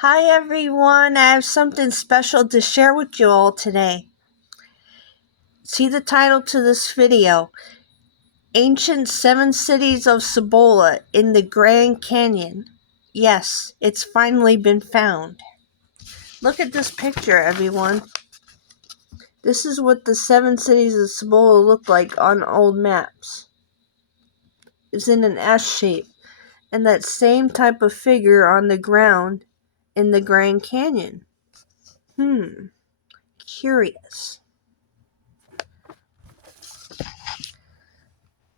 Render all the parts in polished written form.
Hi everyone, I have something special to share with you all today. See the title to this video, Ancient 7 Cities of Cibola in the Grand Canyon. Yes, it's finally been found. Look at this picture, everyone. This is what the 7 cities of Cibola look like on old maps. It's in an S shape, and that same type of figure on the ground in the Grand Canyon. Curious.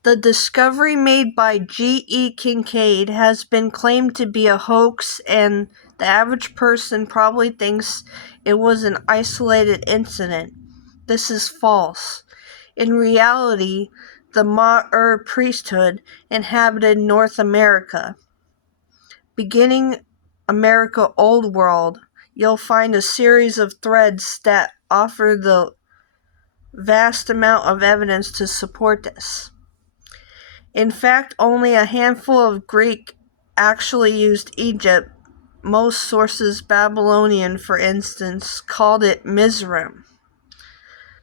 The discovery made by G.E. Kincaid has been claimed to be a hoax, and the average person probably thinks it was an isolated incident. This is false. In reality, the Ma'ur priesthood inhabited North America. Beginning America Old World, you'll find a series of threads that offer the vast amount of evidence to support this. In fact, only a handful of Greek actually used Egypt. Most sources, Babylonian for instance, called it Mizraim,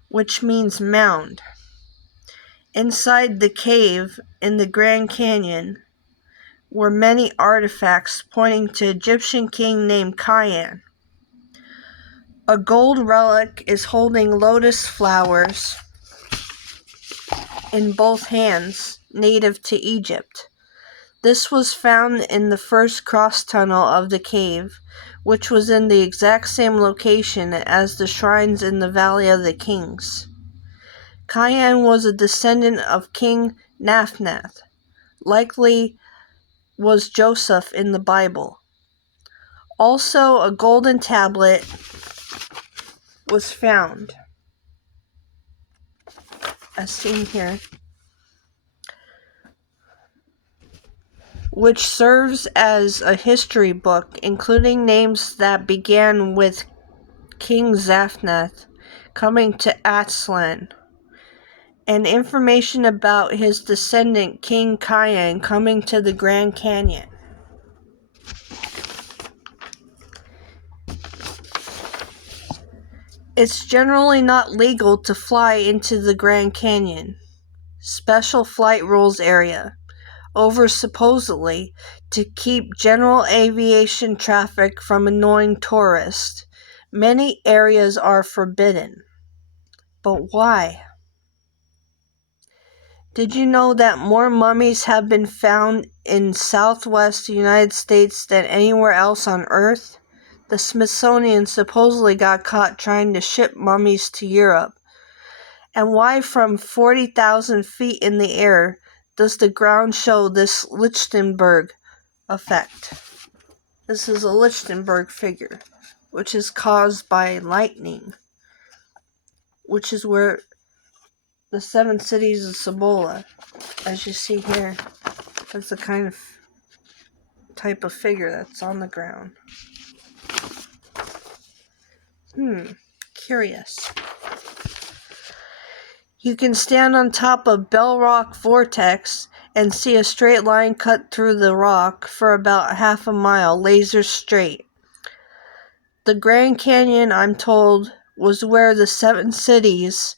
which means mound. Inside the cave in the Grand Canyon were many artifacts pointing to an Egyptian king named Khian. A gold relic is holding lotus flowers in both hands, native to Egypt. This was found in the first cross tunnel of the cave, which was in the exact same location as the shrines in the Valley of the Kings. Khian was a descendant of King Naphnath, likely was Joseph in the Bible. Also, a golden tablet was found, as seen here, which serves as a history book, including names that began with King Zaphnath coming to Aztlan, and information about his descendant King Khian coming to the Grand Canyon. It's generally not legal to fly into the Grand Canyon. Special flight rules area. Over supposedly to keep general aviation traffic from annoying tourists. Many areas are forbidden. But why? Did you know that more mummies have been found in southwest United States than anywhere else on Earth? The Smithsonian supposedly got caught trying to ship mummies to Europe. And why from 40,000 feet in the air does the ground show this Lichtenberg effect? This is a Lichtenberg figure, which is caused by lightning, which is where the 7 cities of Cibola, as you see here, that's the kind of type of figure that's on the ground. Curious. You can stand on top of Bell Rock Vortex and see a straight line cut through the rock for about half a mile, laser straight. The Grand Canyon, I'm told, was where the 7 cities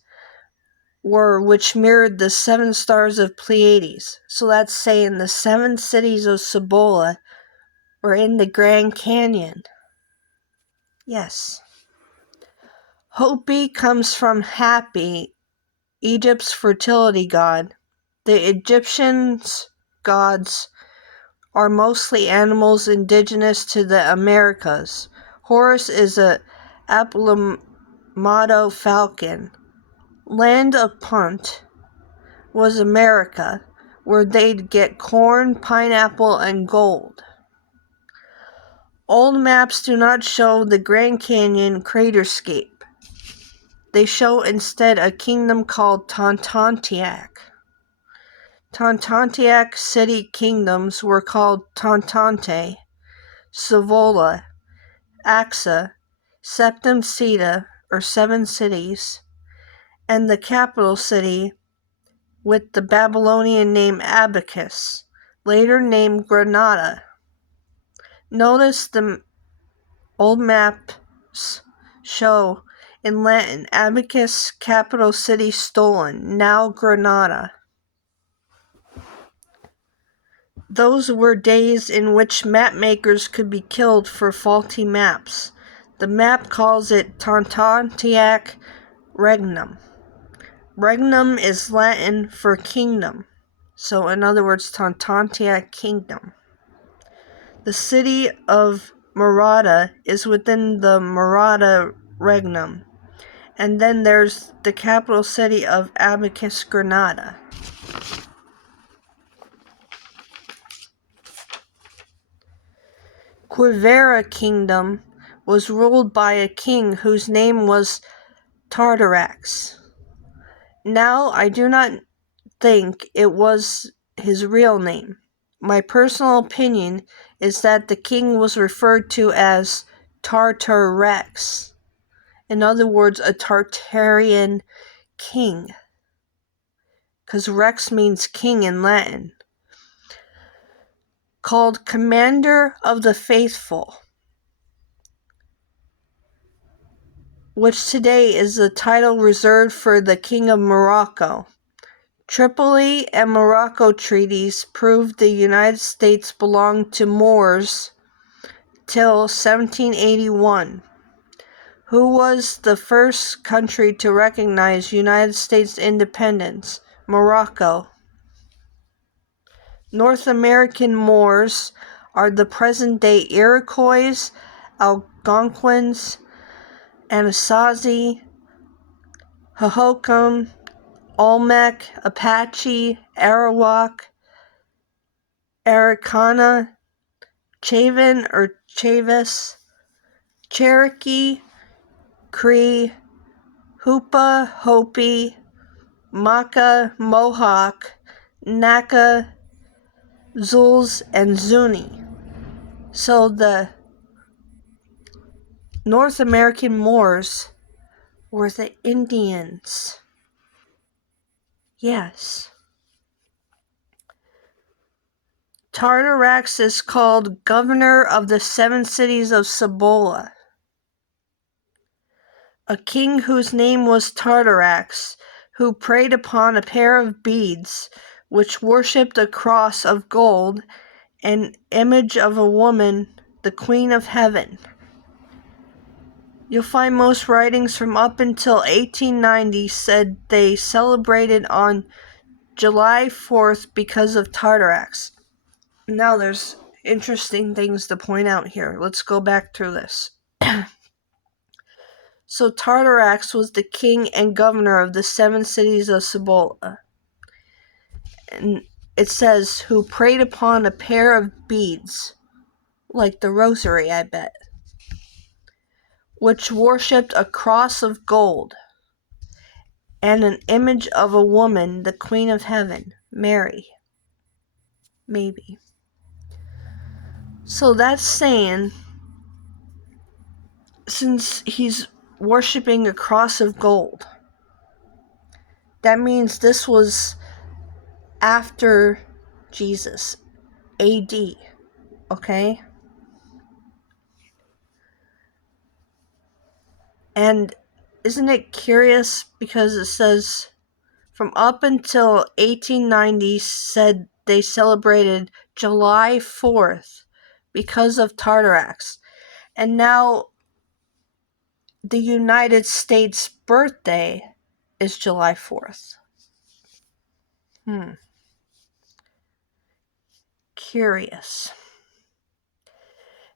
were, which mirrored the 7 stars of Pleiades. So that's saying the 7 cities of Cibola were in the Grand Canyon. Yes. Hopi comes from Hapi, Egypt's fertility god. The Egyptians' gods are mostly animals indigenous to the Americas. Horus is a Aplomado falcon. Land of Punt was America, where they'd get corn, pineapple, and gold. Old maps do not show the Grand Canyon craterscape. They show instead a kingdom called Tontontiac. Tontontiac city kingdoms were called Tontante, Cibola, Axa, Septimcita, or 7 cities, and the capital city with the Babylonian name Abacus, later named Granada. Notice the Old maps show in Latin, Abacus, capital city stolen, now Granada. Those were days in which map makers could be killed for faulty maps. The map calls it Tantantiac Regnum. Regnum is Latin for kingdom. So in other words, Tantantiac Kingdom. The city of Murata is within the Murata Regnum. And then there's the capital city of Abacus, Granada. Quivera Kingdom was ruled by a king whose name was Tartarax. Now, I do not think it was his real name. My personal opinion is that the king was referred to as Tartar Rex. In other words, a Tartarian king. Because Rex means king in Latin. Called Commander of the Faithful, which today is the title reserved for the King of Morocco. Tripoli and Morocco treaties proved the United States belonged to Moors till 1781. Who was the first country to recognize United States independence? Morocco. North American Moors are the present-day Iroquois, Algonquins, Anasazi, Hohokam, Olmec, Apache, Arawak, Araucana, Chavin or Chavis, Cherokee, Cree, Hoopa, Hopi, Maka, Mohawk, Naka, Zulus, and Zuni. So the North American Moors were the Indians. Yes. Tartarax is called governor of the 7 cities of Cibola. A king whose name was Tartarax, who preyed upon a pair of beads, which worshipped a cross of gold, an image of a woman, the Queen of Heaven. You'll find most writings from up until 1890 said they celebrated on July 4th because of Tartarax. Now there's interesting things to point out here. Let's go back through this. So Tartarax was the king and governor of the 7 cities of Cibola. And it says, who preyed upon a pair of beads, like the rosary, I bet, which worshipped a cross of gold, and an image of a woman, the Queen of Heaven, Mary. Maybe. So that's saying, since he's worshipping a cross of gold, that means this was after Jesus, AD, okay? And isn't it curious because it says from up until 1890 said they celebrated July 4th because of Tartarax. And now the United States birthday is July 4th. Curious.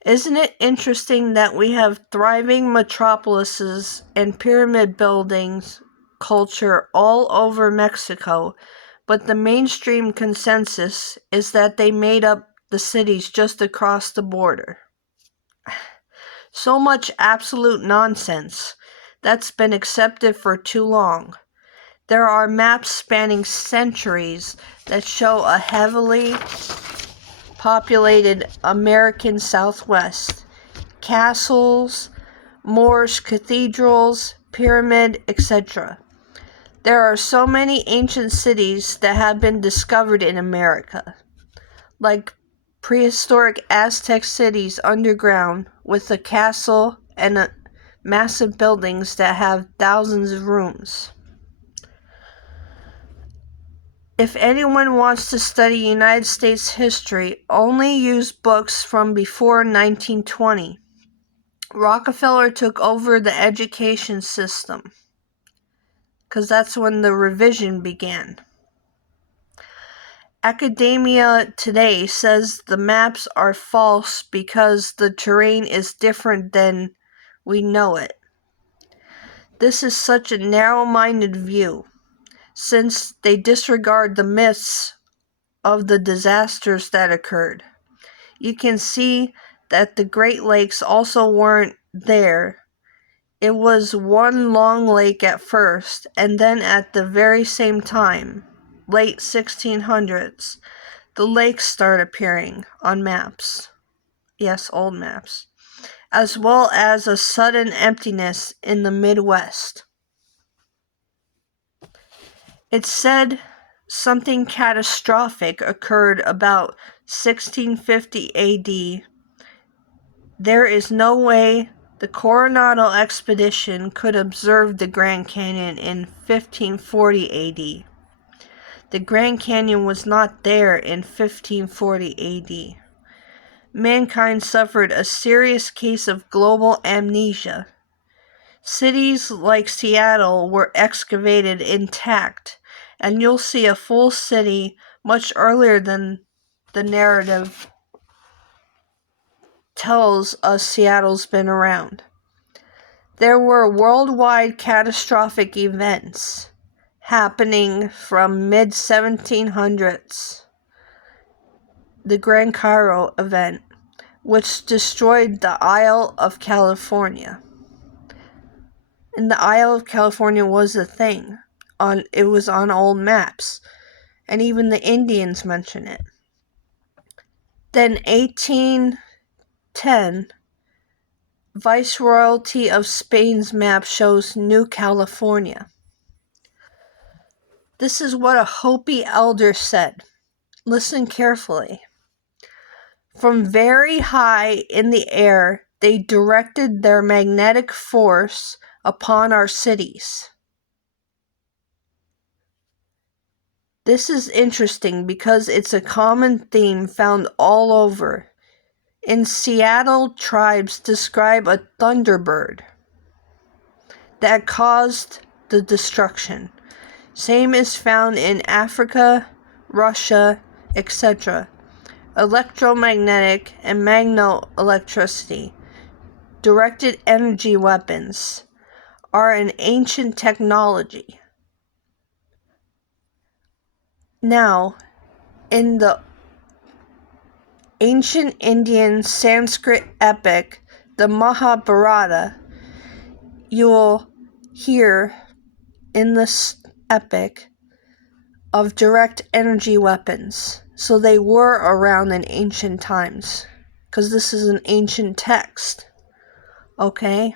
Isn't it interesting that we have thriving metropolises and pyramid buildings culture all over Mexico, but the mainstream consensus is that they made up the cities just across the border? So much absolute nonsense that's been accepted for too long. There are maps spanning centuries that show a heavily populated American Southwest. Castles, Moorish cathedrals, pyramid, etc. There are so many ancient cities that have been discovered in America, like prehistoric Aztec cities underground with a castle and massive buildings that have thousands of rooms. If anyone wants to study United States history, only use books from before 1920. Rockefeller took over the education system because that's when the revision began. Academia today says the maps are false because the terrain is different than we know it. This is such a narrow-minded view, since they disregard the myths of the disasters that occurred. You can see that the Great Lakes also weren't there. It was one long lake at first, and then at the very same time, late 1600s, the lakes start appearing on maps. Yes, old maps. As well as a sudden emptiness in the Midwest. It's said something catastrophic occurred about 1650 AD. There is no way the Coronado expedition could observe the Grand Canyon in 1540 AD. The Grand Canyon was not there in 1540 AD. Mankind suffered a serious case of global amnesia. Cities like Seattle were excavated intact, and you'll see a full city much earlier than the narrative tells us Seattle's been around. There were worldwide catastrophic events happening from mid-1700s. The Grand Cairo event, which destroyed the Isle of California. And the Isle of California was a thing. It was on old maps. And even the Indians mention it. Then 1810, Viceroyalty of Spain's map shows New California. This is what a Hopi elder said. Listen carefully. From very high in the air, they directed their magnetic force upon our cities. This is interesting because it's a common theme found all over. In Seattle, tribes describe a thunderbird that caused the destruction. Same is found in Africa, Russia, etc. Electromagnetic and magnoelectricity, directed energy weapons, are an ancient technology. Now, in the ancient Indian Sanskrit epic, the Mahabharata, you'll hear in this epic of direct energy weapons. So they were around in ancient times, because this is an ancient text, okay?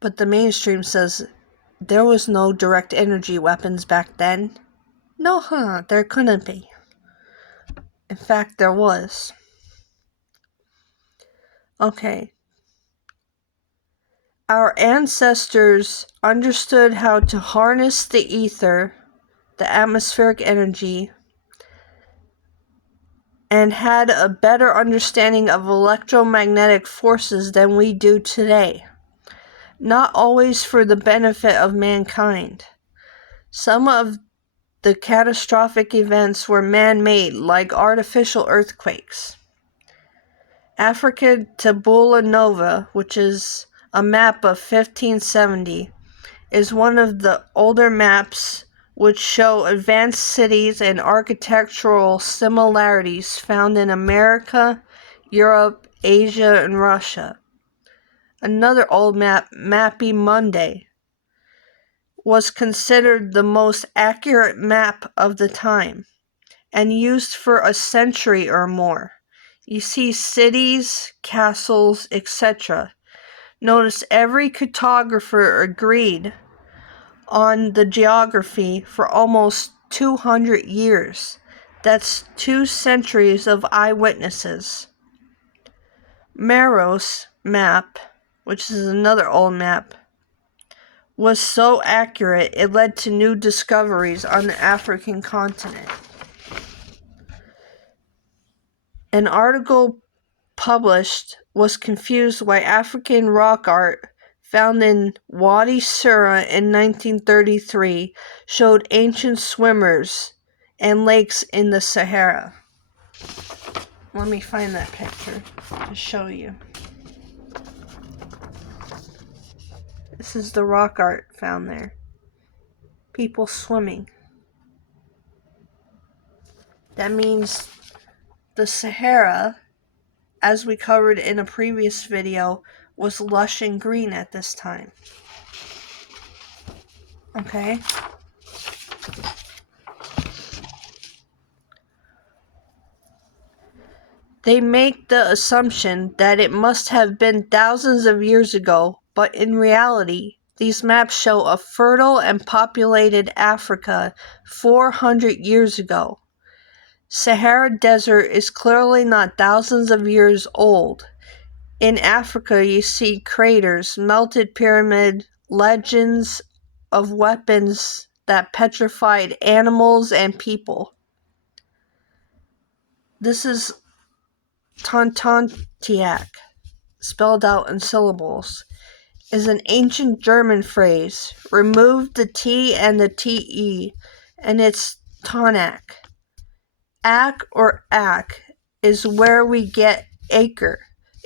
But the mainstream says there was no direct energy weapons back then. No, there couldn't be. In fact, there was. Okay. Our ancestors understood how to harness the ether, the atmospheric energy, and had a better understanding of electromagnetic forces than we do today. Not always for the benefit of mankind. Some of the catastrophic events were man-made, like artificial earthquakes. Africa Cibola Nova, which is a map of 1570, is one of the older maps which show advanced cities and architectural similarities found in America, Europe, Asia, and Russia. Another old map, Mappy Monday, was considered the most accurate map of the time and used for a century or more. You see cities, castles, etc. Notice every cartographer agreed on the geography for almost 200 years. That's 2 centuries of eyewitnesses. Maros map, which is another old map, was so accurate it led to new discoveries on the African continent. An article published was confused why African rock art found in Wadi Sura in 1933 showed ancient swimmers and lakes in the Sahara. Let me find that picture to show you. This is the rock art found there. People swimming. That means the Sahara, as we covered in a previous video, was lush and green at this time. Okay? They make the assumption that it must have been thousands of years ago, but in reality, these maps show a fertile and populated Africa 400 years ago. Sahara Desert is clearly not thousands of years old. In Africa, you see craters, melted pyramid, legends of weapons that petrified animals and people. This is Tontontiac, spelled out in syllables, is an ancient German phrase. Remove the T and the TE, and it's Tonak. Ak or Ak is where we get acre.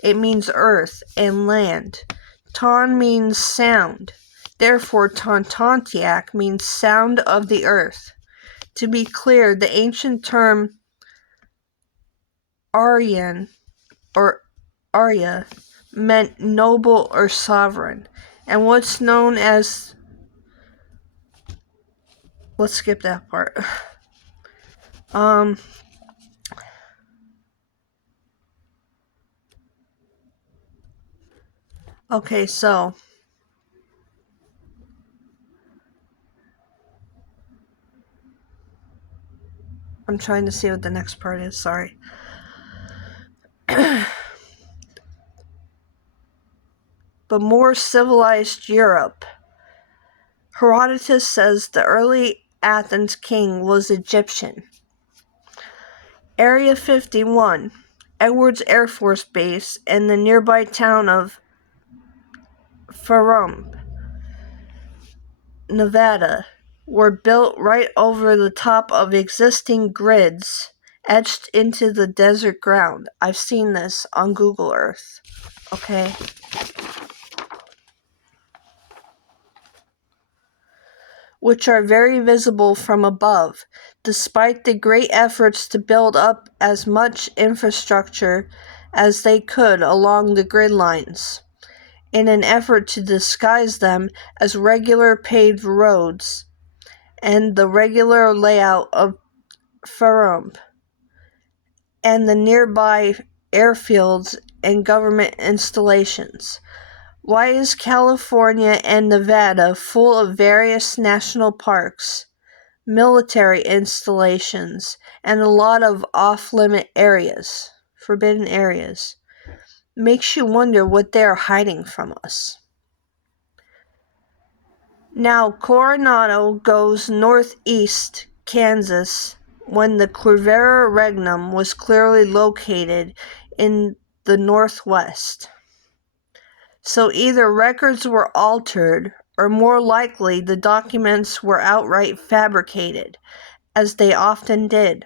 It means earth and land. Ton means sound. Therefore, Tontontiac means sound of the earth. To be clear, the ancient term Aryan or Arya meant noble or sovereign. And what's known as... Let's skip that part. Okay, so... I'm trying to see what the next part is, sorry. But more civilized Europe. Herodotus says the early Athens king was Egyptian. Area 51, Edwards Air Force Base, and the nearby town of Pahrump, Nevada, were built right over the top of existing grids etched into the desert ground. I've seen this on Google Earth. Okay? Which are very visible from above, despite the great efforts to build up as much infrastructure as they could along the grid lines, in an effort to disguise them as regular paved roads and the regular layout of Pahrump and the nearby airfields and government installations. Why is California and Nevada full of various national parks, military installations, and a lot of off-limit areas, forbidden areas? Makes you wonder what they are hiding from us. Now, Coronado goes northeast Kansas when the Quivira Regnum was clearly located in the northwest. So either records were altered, or more likely the documents were outright fabricated, as they often did.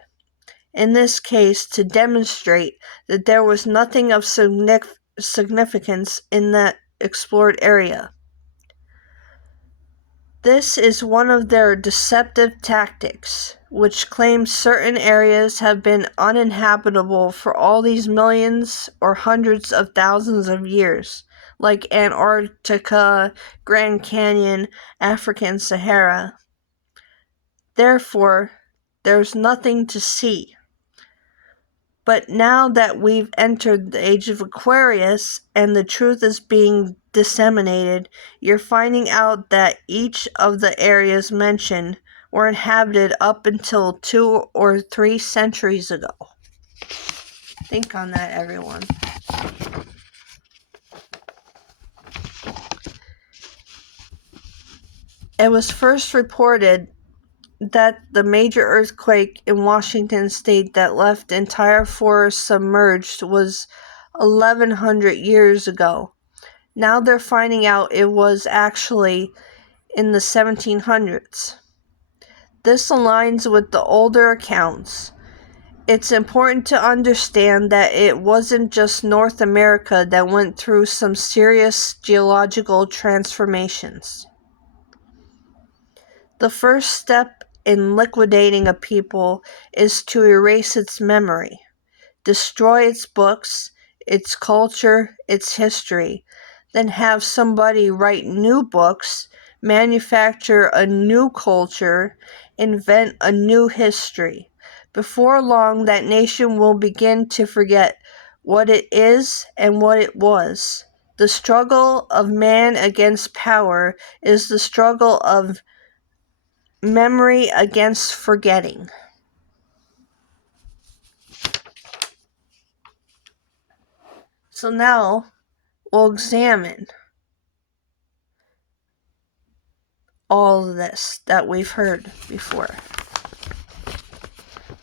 In this case, to demonstrate that there was nothing of significance in that explored area. This is one of their deceptive tactics, which claims certain areas have been uninhabitable for all these millions or hundreds of thousands of years, like Antarctica, Grand Canyon, African Sahara. Therefore, there's nothing to see. But now that we've entered the age of Aquarius and the truth is being disseminated, you're finding out that each of the areas mentioned were inhabited up until 2 or 3 centuries ago. Think on that, everyone. It was first reported that the major earthquake in Washington state that left entire forests submerged was 1100 years ago. Now they're finding out it was actually in the 1700s. This aligns with the older accounts. It's important to understand that it wasn't just North America that went through some serious geological transformations. The first step in liquidating a people is to erase its memory, destroy its books, its culture, its history, then have somebody write new books, manufacture a new culture, invent a new history. Before long, that nation will begin to forget what it is and what it was. The struggle of man against power is the struggle of memory against forgetting. So now we'll examine all of this that we've heard before.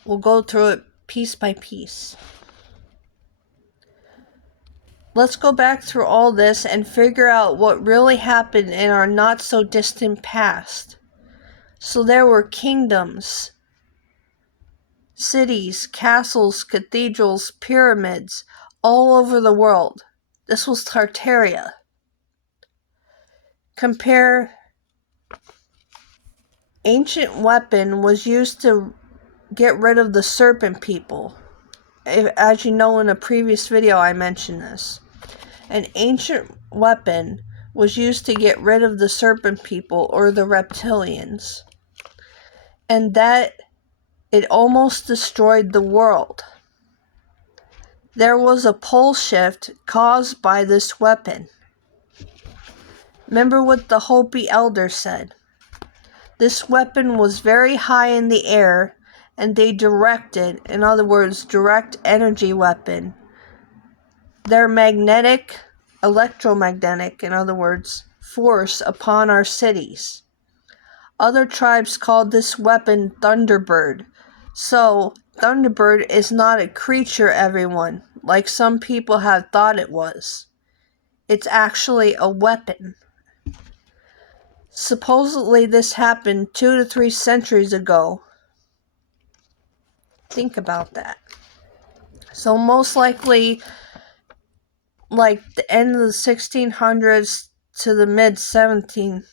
We'll go through it piece by piece. Let's go back through all this and figure out what really happened in our not so distant past. So there were kingdoms, cities, castles, cathedrals, pyramids, all over the world. This was Tartaria. Compare ancient weapon was used to get rid of the serpent people. As you know, in a previous video I mentioned this. An ancient weapon was used to get rid of the serpent people or the reptilians. And that it almost destroyed the world. There was a pole shift caused by this weapon. Remember what the Hopi elder said. This weapon was very high in the air, and they directed, in other words, direct energy weapon, their electromagnetic, in other words, force upon our cities. Other tribes called this weapon Thunderbird. So, Thunderbird is not a creature, everyone, like some people have thought it was. It's actually a weapon. Supposedly this happened 2 to 3 centuries ago. Think about that. So most likely, like the end of the 1600s to the mid 1700s.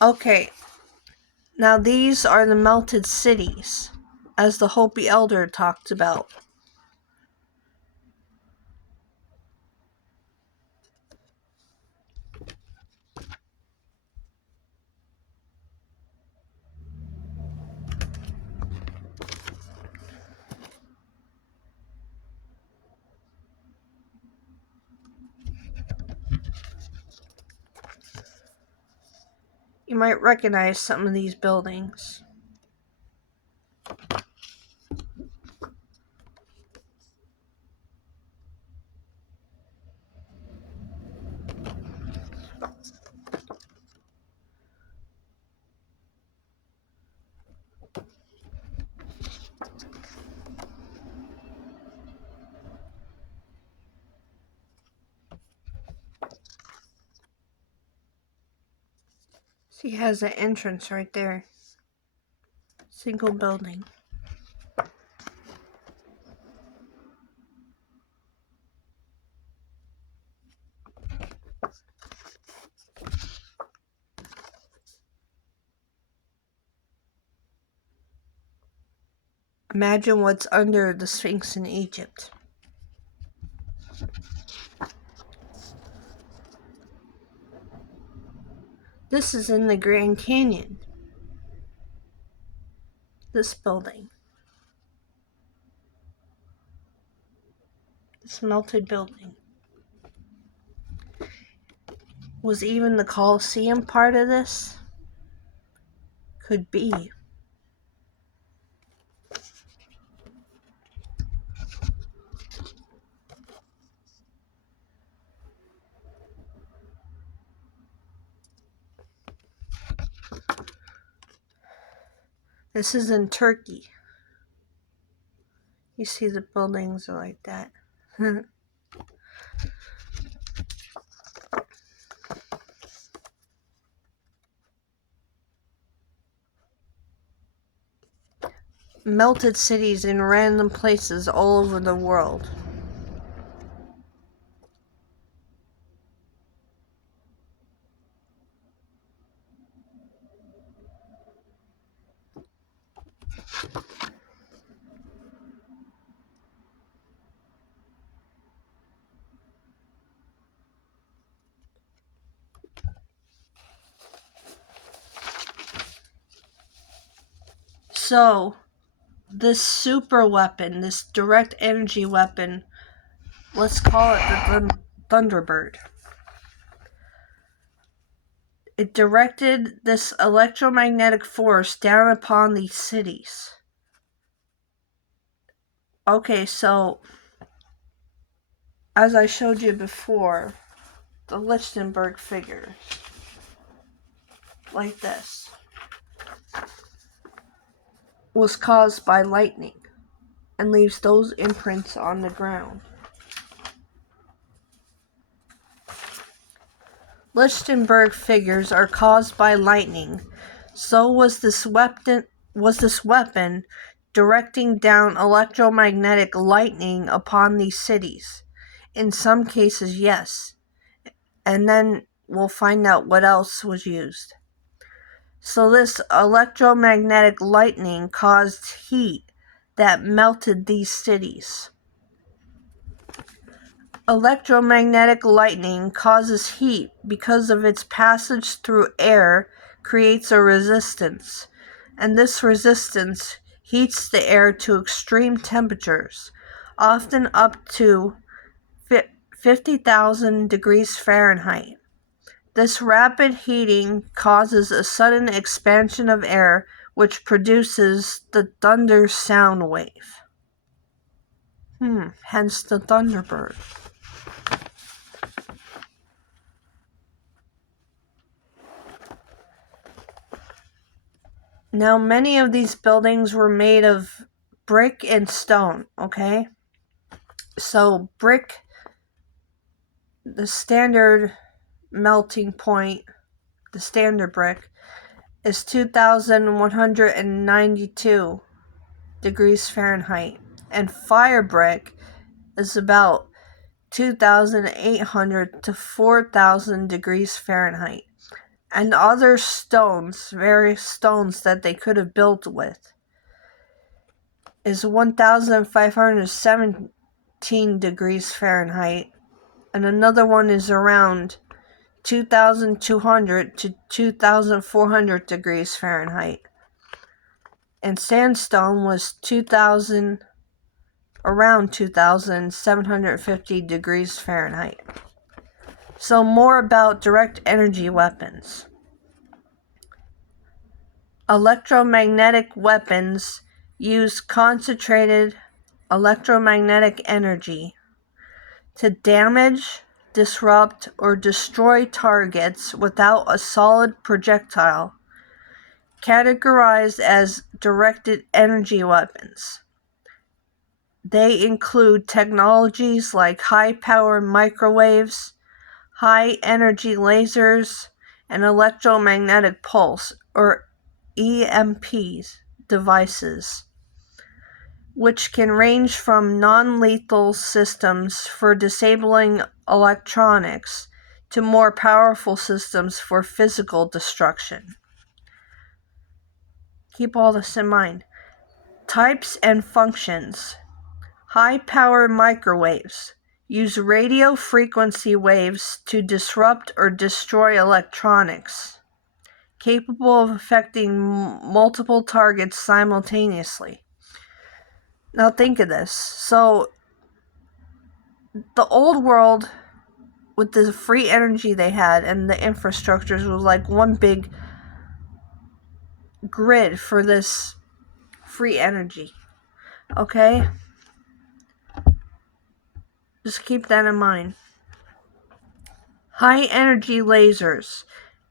Okay, now these are the melted cities, as the Hopi elder talked about. You might recognize some of these buildings. See, it has an entrance right there. Single building. Imagine what's under the Sphinx in Egypt. This is in the Grand Canyon. This building. This melted building. Was even the Colosseum part of this? Could be. This is in Turkey. You see the buildings are like that. Melted cities in random places all over the world. So, this super weapon, this direct energy weapon, let's call it the Thunderbird. It directed this electromagnetic force down upon these cities. Okay, so as I showed you before, the Lichtenberg figures, like this, was caused by lightning and leaves those imprints on the ground. Lichtenberg figures are caused by lightning. So was this weapon directing down electromagnetic lightning upon these cities? In some cases, yes. And then we'll find out what else was used. So this electromagnetic lightning caused heat that melted these cities. Electromagnetic lightning causes heat because of its passage through air creates a resistance, and this resistance heats the air to extreme temperatures, often up to 50,000 degrees Fahrenheit. This rapid heating causes a sudden expansion of air, which produces the thunder sound wave. Hence the Thunderbird. Now, many of these buildings were made of brick and stone, okay? So, brick, the standard melting point, the standard brick, is 2,192 degrees Fahrenheit. And fire brick is about 2,800 to 4,000 degrees Fahrenheit. And other stones, various stones that they could have built with, is 1,517 degrees Fahrenheit. And another one is around 2,200 to 2,400 degrees Fahrenheit. And sandstone was around 2,750 degrees Fahrenheit. So more about direct energy weapons. Electromagnetic weapons use concentrated electromagnetic energy to damage, disrupt, or destroy targets without a solid projectile, categorized as directed energy weapons. They include technologies like high-power microwaves, high-energy lasers, and electromagnetic pulse, or EMPs, devices, which can range from non-lethal systems for disabling electronics to more powerful systems for physical destruction. Keep all this in mind. Types and functions. High-power microwaves use radio frequency waves to disrupt or destroy electronics, capable of affecting multiple targets simultaneously. Now think of this. So, the old world, with the free energy they had and the infrastructures, was like one big grid for this free energy. Okay? Just keep that in mind. High energy lasers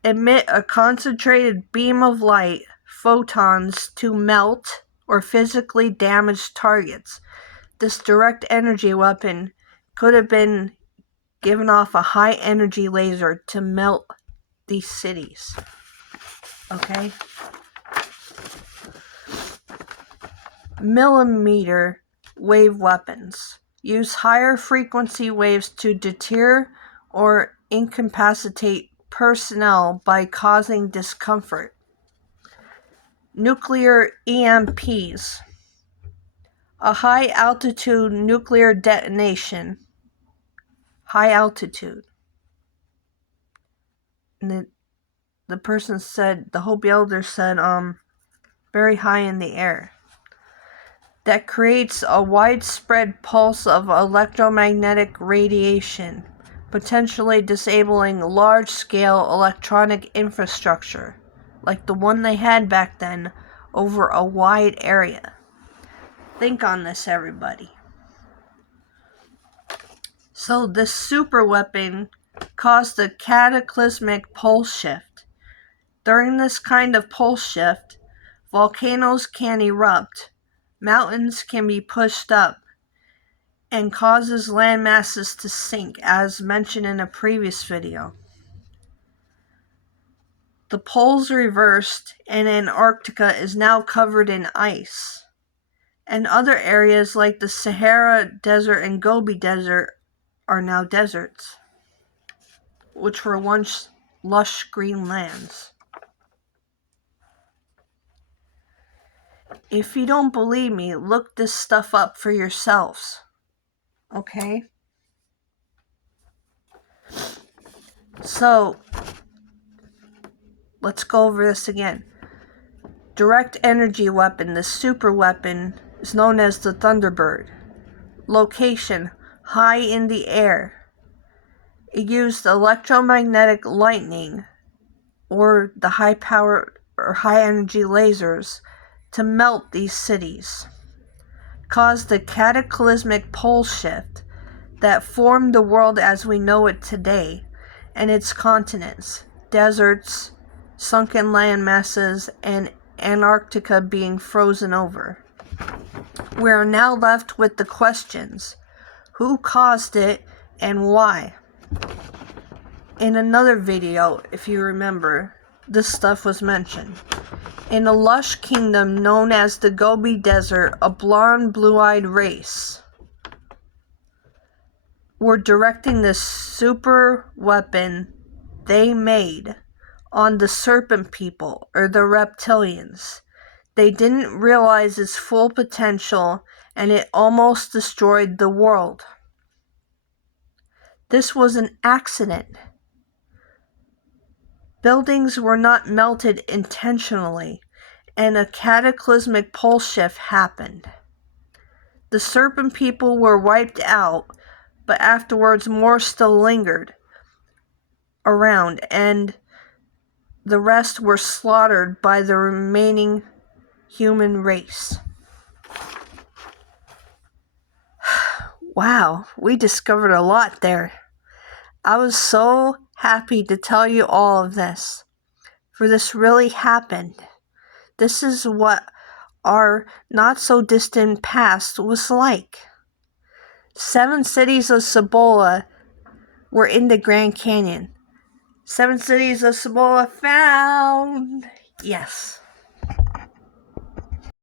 emit a concentrated beam of light, photons, to melt or physically damage targets. This direct energy weapon could have been given off a high energy laser to melt these cities. Okay? Millimeter wave weapons use higher frequency waves to deter or incapacitate personnel by causing discomfort. Nuclear EMPs, a high altitude nuclear detonation. High altitude. And the person said, the Hopi elder said, very high in the air. That creates a widespread pulse of electromagnetic radiation, potentially disabling large-scale electronic infrastructure, like the one they had back then, over a wide area. Think on this, everybody. So this super weapon caused a cataclysmic pulse shift. During this kind of pulse shift, volcanoes can erupt, mountains can be pushed up, and causes land masses to sink, as mentioned in a previous video. The poles reversed, and Antarctica is now covered in ice. And other areas like the Sahara Desert and Gobi Desert are now deserts, which were once lush green lands. If you don't believe me, look this stuff up for yourselves. Okay? So, let's go over this again. Direct energy weapon, the super weapon, is known as the Thunderbird. Location, high in the air. It used electromagnetic lightning, or the high power or high energy lasers, to melt these cities. Caused a cataclysmic pole shift that formed the world as we know it today, and its continents, deserts, sunken land masses, and Antarctica being frozen over. We are now left with the questions: who caused it and why? In another video, if you remember, this stuff was mentioned. In a lush kingdom known as the Gobi Desert, a blonde, blue-eyed race were directing this super weapon they made on the serpent people, or the reptilians. They didn't realize its full potential, and it almost destroyed the world. This was an accident. Buildings were not melted intentionally, and a cataclysmic pole shift happened. The serpent people were wiped out, but afterwards more still lingered around, and the rest were slaughtered by the remaining human race. Wow, we discovered a lot there. I was so happy to tell you all of this, for this really happened. This is what our not-so-distant past was like. 7 cities of Cibola were in the Grand Canyon. 7 cities of Cibola found. Yes.